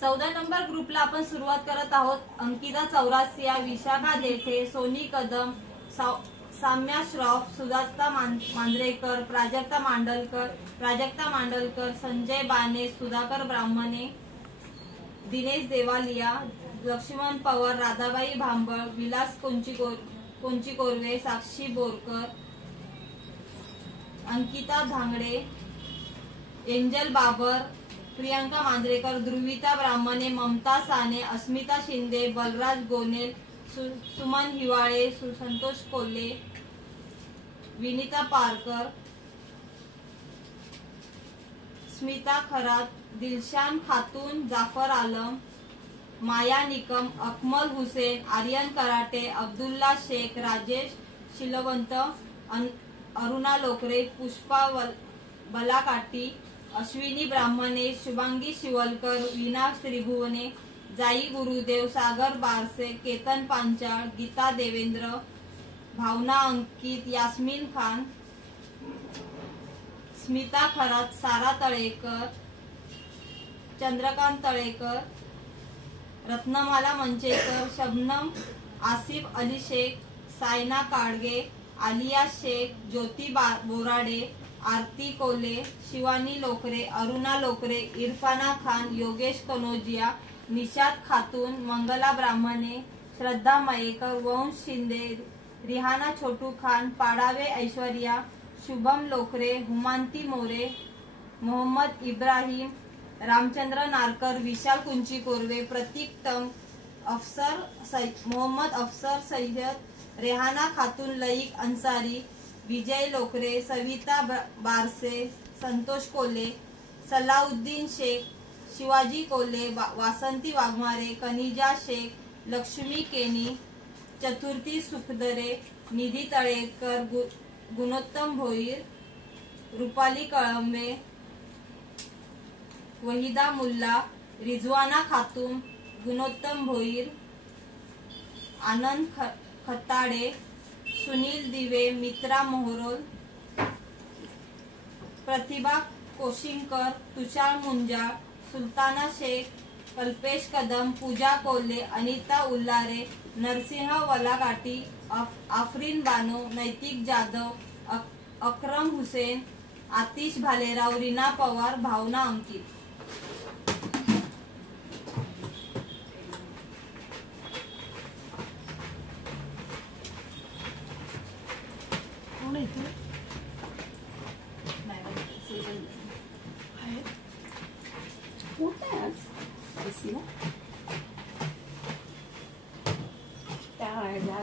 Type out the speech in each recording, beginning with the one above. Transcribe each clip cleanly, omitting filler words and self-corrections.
14 number ग्रुपला आपण सुरुवात करत आहोत. अंकिता 84, विशाखा देठे, सोनी कदम, साम्या श्रॉफ, सुजाता मांजरेकर, प्राजक्ता मांडलकर, संजय बाने, सुधाकर ब्राह्मणे, दिनेश देवालिया, लक्ष्मण पवार, राधाबाई भांबळ, विलास कोंची-कोरवे, साक्षी बोरकर, अंकिता धांगडे, एंजल बाबर, प्रियंका मांजरेकर, ध्रुविता ब्राह्मणे, ममता साने, अस्मिता शिंदे, बलराज गोनेल, सुमन हिवाळे, संतोष कोल्हे, विनीता पारकर, स्मिता खरात, दिलशान खातून, जाफर आलम, माया निकम, अकमल हुसेन, आर्यन कराटे, अब्दुल्ला शेख, राजेश शिलवंत, अरुणा लोकरे, पुष्पा बलाकाटी, अश्विनी ब्राह्मणे, शुभांगी शिवलकर, वीणा त्रिभुवने, जाई गुरुदेव, सागर बारसे, केतन पांचाळ, गीता देवेंद्र, भावना अंकित, यास्मीन खान, स्मिता खरात, सारा तळेकर, चंद्रकांत तळेकर, रत्नमाला मंचेकर, शबनम आसिफ अली शेख, सायना काडगे, आलिया शेख, ज्योती बोराडे, आरती कोले, शिवानी लोकरे, अरुणा लोकरे, इरफाना खान, योगेश कनोजिया, निशाद खातून, मंगला ब्राह्मणे, श्रद्धा मयेकर, वंश शिंदे, रिहाना छोटू खान, पाडावे ऐश्वर्या, शुभम लोकरे, हुमांती मोरे, मोहम्मद इब्राहिम, रामचंद्र नारकर, विशाल कुंची-कोरवे, प्रतीक टंग, मोहम्मद अफसर सय्यद, रेहाना खातून, लईक अन्सारी, विजय लोकरे, सविता बारसे, संतोष कोले, सलाउद्दीन शेख, शिवाजी कोले, वासंती वाघमारे, कनिजा शेख, लक्ष्मी केनी, चतुर्थी सुखदरे, निधी तळेकर, गुणोत्तम भोईर, रुपाली कळंबे, वहिदा मुल्ला, रिजवाना खातून, गुणोत्तम भोईर, आनंद खताडे, सुनील दिवे, मित्रा मोहरोल, प्रतिभा कोशिंकर, तुषार मुंजा, सुलताना शेख, कल्पेश कदम, पूजा कोल्हे, अनिता उल्लारे, नरसिंह वलागाटी, आफरीन बानो, नैतिक जाधव, अक्रम हुसेन, आतिश भालेराव, रीना पवार, भावना अंकित.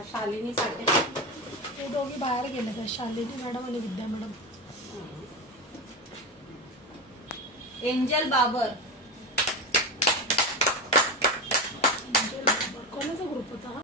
शालिनी साठी ते दोघी बाहेर गेले त्या शालिनी मॅडम आणि विद्या मॅडम. एंजल बाबर,